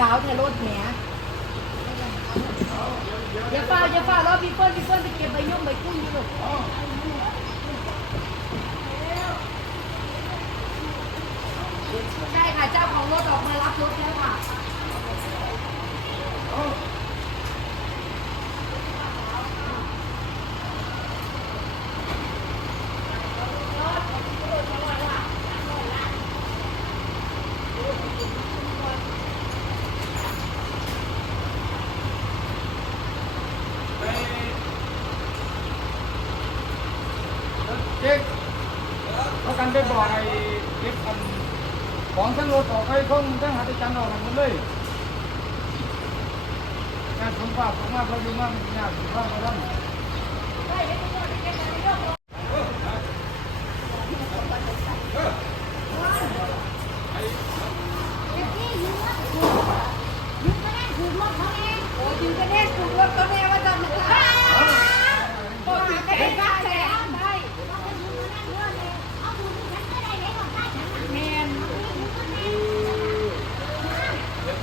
ดาวเทรถแหมอย่าฟ้าอย่าฟ้ารอพี่เปิ้ลพี่เปิ้ลไปเก็บใบยุ่งใบกุ้งอยู่ลูกใช่ค่ะเจ้าของรถออกมารับรถแล้วค่ะ เจ๊เขากันไปบอกไอ้เก็บอัน ของทั้งรถออกไปท่องทั้งหัตถจันทร์ออกหมดเลยงานผมฝากผมมาเพราะอยู่มามันยากผมฝากมาแล้วโอ้ยิงกระเด็นถูกรถก็แน่ว่าจะมาโอ้ยิงกระเด็นได้แล้วได้แมน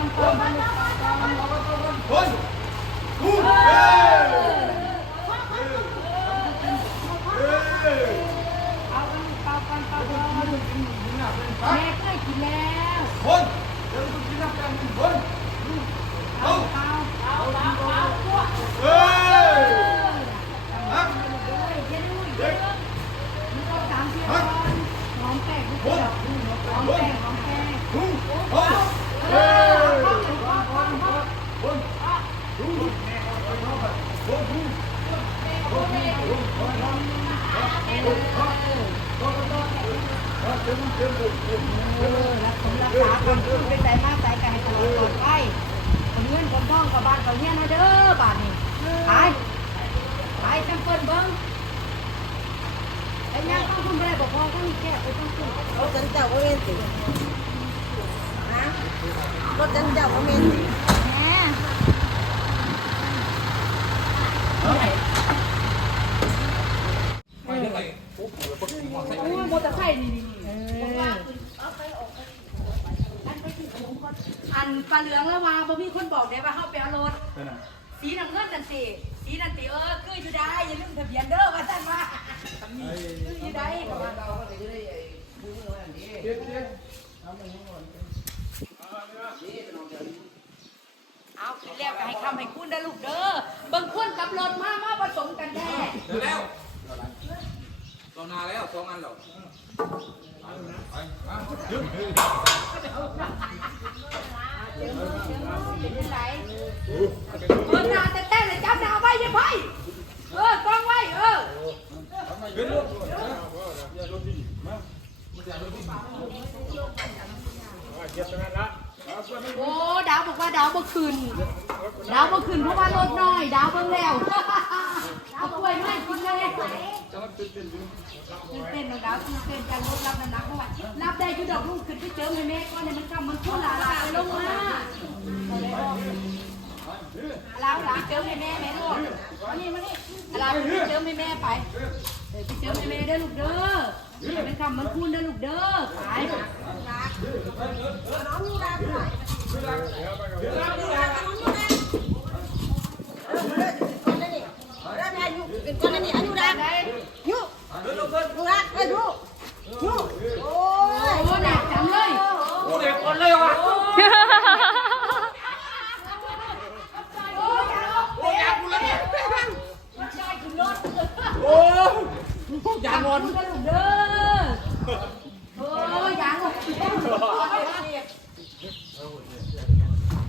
น แม่เคยกินแล้วคนเดี๋ยวคุณกินน้ำกันคน เอาเอาเอาเอาเอา เฮ้ยฮัก เย็นด้วยเย็นนี่ก็สามเที่ยวก่อนหอมแป้งทุกคนหอมแป้งหอมแป้ง หุ่นคน เอ เฮ้ อย ข้าวหมูข้าวข้าวข้าว คนหุ่นคนหุ่น เออรักสมรักษาคำพูดเป็นใจมากใจกันให้ตลอดปลอดภัย คนเงินคนทองกับบ้านเขาเนี่ยนะเด้อบาทนี่ไปไปจำเปิ้นเบิ้งไอ้ย่างต้องคุณไปบอกพ่อต้องแก้ไปต้องคุณรถจันเจ้าก็เมนสิฮะรถจันเจ้าก็เมนสิแม่ ไปยังไง โอ้ยมอเตอร์ไซค์นี่นี่อันปลาเหลืองแล้วว่าบ่มีคนบอกได้ว่าเขาไปเอารถ เป็นไง สีน้ำเงินจันสีสีนันตีเออคืออยู่ได้อย่าลืมทะเบียนเด้อว่าท่านว่าคืออยู่ได้ก็ว่าเจ๊เจ๊เอาคิดแล้วก็ให้คำให้คุณนะลูกเด้อบางคนกับรถมามาผสมกันแท้เดี๋ยวแล้วเรานาแล้วสองอันหรอเป็นยังไงเออนาแต่แต่เลยจับนาไว้อยังไงเออกองไว้เออ โอ้ดาวบอกว่าดาวเมื่คืนดาวเมื่คืนเพราะว่ารถน้อยดาวเบิ่งแล้วเอากล้วยไม่กินเลยตื่นเต้นน้องดาวตื่นเต้นการรถรับน้ำหนักเพราะว่ารับได้คือดอกลูกขึ้นไปเจอแม่แม่ก็เนี่ยมันกำมันพุ่นลาลาไปลงมาลาวลาเจอแม่แม่แม่ลูกมานี่มานี่ลาไปเจอแม่แม่ไปเดี๋ยวไปเจอแม่แม่เด้อลูกเด้อ เป็นคำมันพุ่นเด้อลูกเด้อไปน้องยูราหน่อยยูรายูราน้องยูราเออเลิกก่อนนะนี่เลิกได้ยูเป็นก่อนนี้อายุรายูยูราเอ้ยยูยูโอ้ยโอ้หนักจังเลยกูเด็กคนเลยว่ะโอ้ยอยโอ้ยอยากกูแล้วเนี่ยได้ขึ้นรถโอ้ยอยากนอนคุณกระลุกเด้อโอ้ยอยากหมด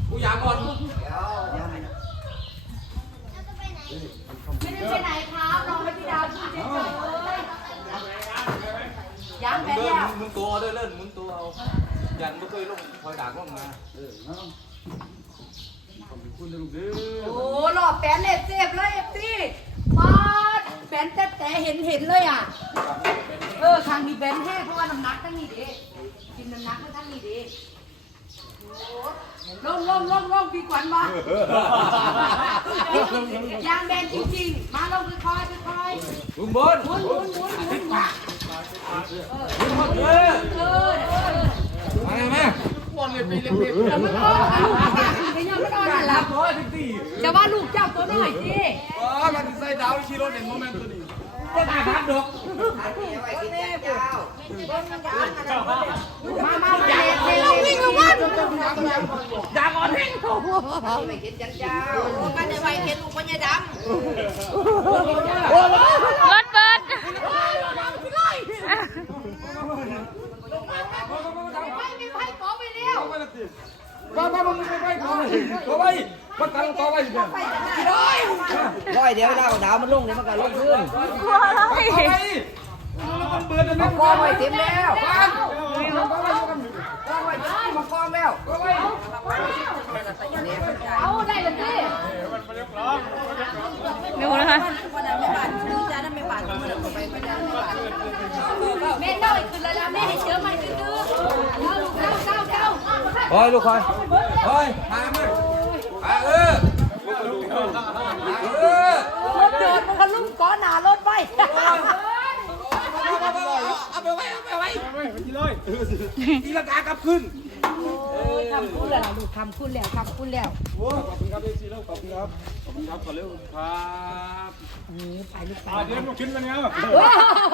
กูอยากนอนไม่ได้ไปไหนครับรอให้พี่ดาวพูดเฉยๆยังไปเดิแล้วนมึงตัวเดินเล่นมึงตัวเอา ยันไม่เคยลงคอยด่าก็มาเออขอบคุณนะลูกเด้อโอ้หล่อแปนเล็บเจ็บเลยเอฟซี มาดแปนแต่แต่เห็นเห็นเลยอะ เออทางนี้แบนแห้เพราะว่าน้ำหนักทั้งนี้ดิกินน้ำหนักมาทั้งนี้ดิลงลงลงลงพี่ขวัญมา ยางแบนจริงๆ มาลงค่อยๆค่อยลุงบนๆหมุนหมุนหมุนหมุนมาเออเออเออมาแล้วแม่ วันเลยปีเล็กเดี๋ยวมันออกอะไปยังมันออกนั่นล่ะๆร้อยถึงสี่แต่ว่าลูกเจ้าตัวน้อยสิอ๋อมันใส่ดาวขี่รถเห็นโมเมนต์ตัวนี้จะตายพักดอกมามาใหญ่เลยเราวิ่งลงมาอยากอ่อนแห้งโอ้กันในวัยเห็นลูกพ่อใหญ่ดรถเบิด ไม่มีไพ่ขอไปเร็ว ป้าป้ามึงไปไปขอขอไปประกันขอไปเดี๋ยวร้อยเดียวดาวดาวมันลงเนี่ยมันก็ลงขึ้นกลัวอะไรขอไปมันเบิดนะกองไว้เต็มแล้วป้าขอไปกันกองไว้มากองแล้วขอไปเอาได้เลยสิดูนะคะำวันนั้นไม่บาดจ้านั่นไม่บาดวันนั้นไปไม่ได้ไม่บาดแม่ คอยลูกคอยคอยมามือมาเออเออรถโดดมันก็ลุ่มก้อนหนารถไปเอาไปไว้เอาไปไว้ตีลังกากลับขึ้นทำคุณแล้วลูกทำคุณแล้วทำคุณแล้วขอบคุณครับเอซีแล้วขอบคุณครับขอบคุณครับขอเร็วครับไปลูกไปเดี๋ยวมาขึ้นกันเนี่ยว้าว